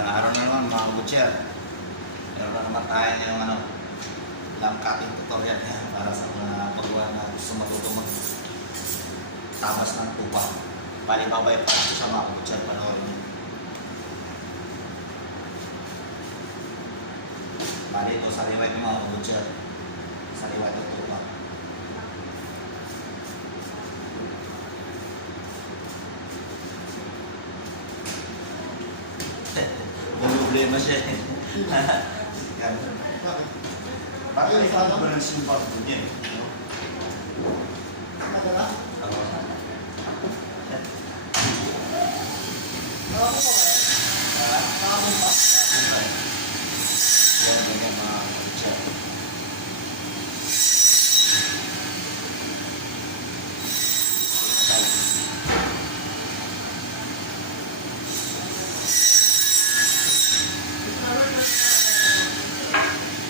Magandang araw na naman mga kabutcher. Meron na naman tayo yung lamb cutting tutorial niya para sa mga paggawa na gusto matutong magtamas ng tupa. Bali babay pa sa mga kabutcher panoorin niyo. Bali ito sa riwayat ng mga kabutcher. Sa riwayat ng tupa. Problema siya eh. Bakit ikaw ba ng simpak mo niya? Madala? Ako. Nakako pa kaya? Nakako pa? Yan, ganyan mga kabutcher.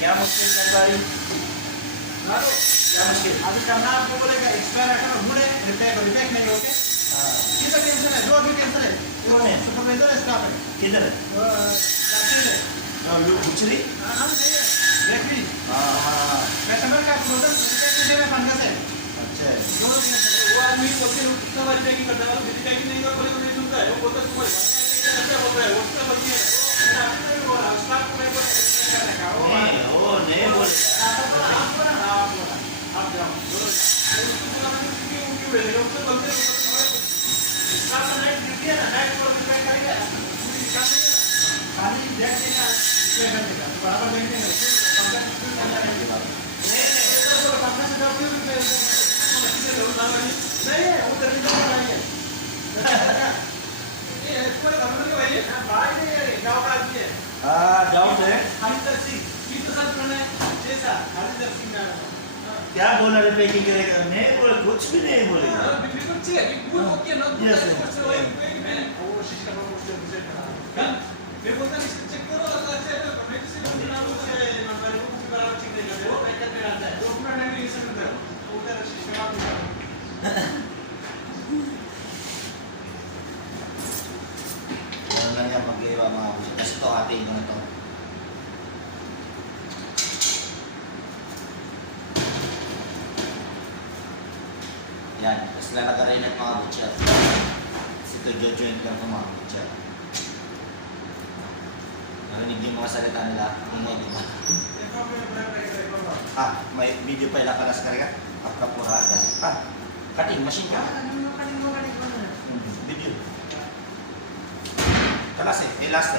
क्या मुश्किल है भाई नारो क्या मुश्किल अभी करना आपको बोलेगा एक्सपायर आइटम ढूंढे रिपेक नहीं होके किसका टेंशन है जो अभी टेंशन है कौन है? सुपरवाइजर है स्टाफ है किधर है डॉक्टर है बुचरी हम नहीं है बेकरी हाँ कस्टमर का प्रोडक्ट रिपेक के लिए फंगस है अच्छा है दोनों टेंशन है वो आदमी बोलते हैं कितना बार पैकिंग करता है किसी पैकिंग नहीं हुआ बोले को नहीं सुनता है वो बोलता है तुम्हारे अच्छा बोल रहा है वो उसका बच्ची है मेरा अपने नहीं बोल रहा स्टाफ को नहीं बोल करने का वो नहीं वो नहीं बोलेगा आप जाओ उसको बोला मैंने क्यों क्यों भेजेगा उसको बोलते हैं स्टाफ का नाइट ड्यूटी है ना नाइट को रिपेयर करेगा पूरी काम नहीं है खाली देख देगा रिपेयर कर देगा बराबर देख देगा नहीं तो फंगस से जब भी रिपेयर नहीं है वो तरीके से नहीं है ये पूरे कंपनी का भाई है भाई नहीं है गांव का आदमी है हाँ जाओ से हरिंदर सिंह कीर्तन सर प्रणय जैसा हरिंदर सिंह नाम क्या बोल रहे पैकिंग करेगा नहीं बोले कुछ भी नहीं बोलेगा बिल्कुल चाहिए कि पूरा ओके ना Yes, कुछ वो शिक्षा का पोस्टर मुझे मैं बोलता हूं इसको चेक करो अगर अच्छा है तो मैं किसी को नाम से नंबर को बराबर चेक नहीं करते वो मैं करते रहता है डॉक्यूमेंट नहीं लिसन करते हो उधर शिक्षा का Ganun lang yan pag-iwa mga kabutcher. Kasi ito ating ito na ito. Yan. Tapos lalagay rin ng mga butcher. Kasi ito jojoint lang ng mga butcher. Narinig yung mga salita nila. Kung may diba? Ah, may video pa ilang kalas karga? Kapkapura. Ah, cutting machine ka? Video. Class है लास्ट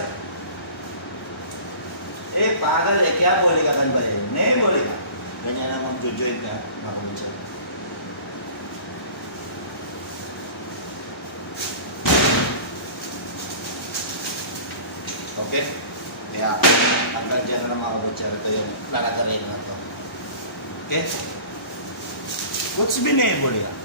है पागल है क्या बोलेगा गन बजे नहीं बोलेगा ganyan naman jojoin ka makulit siya okay kaya hanggang dyan na mga kabutcher ito yung lalagarin na ito okay कुछ भी नहीं बोलेगा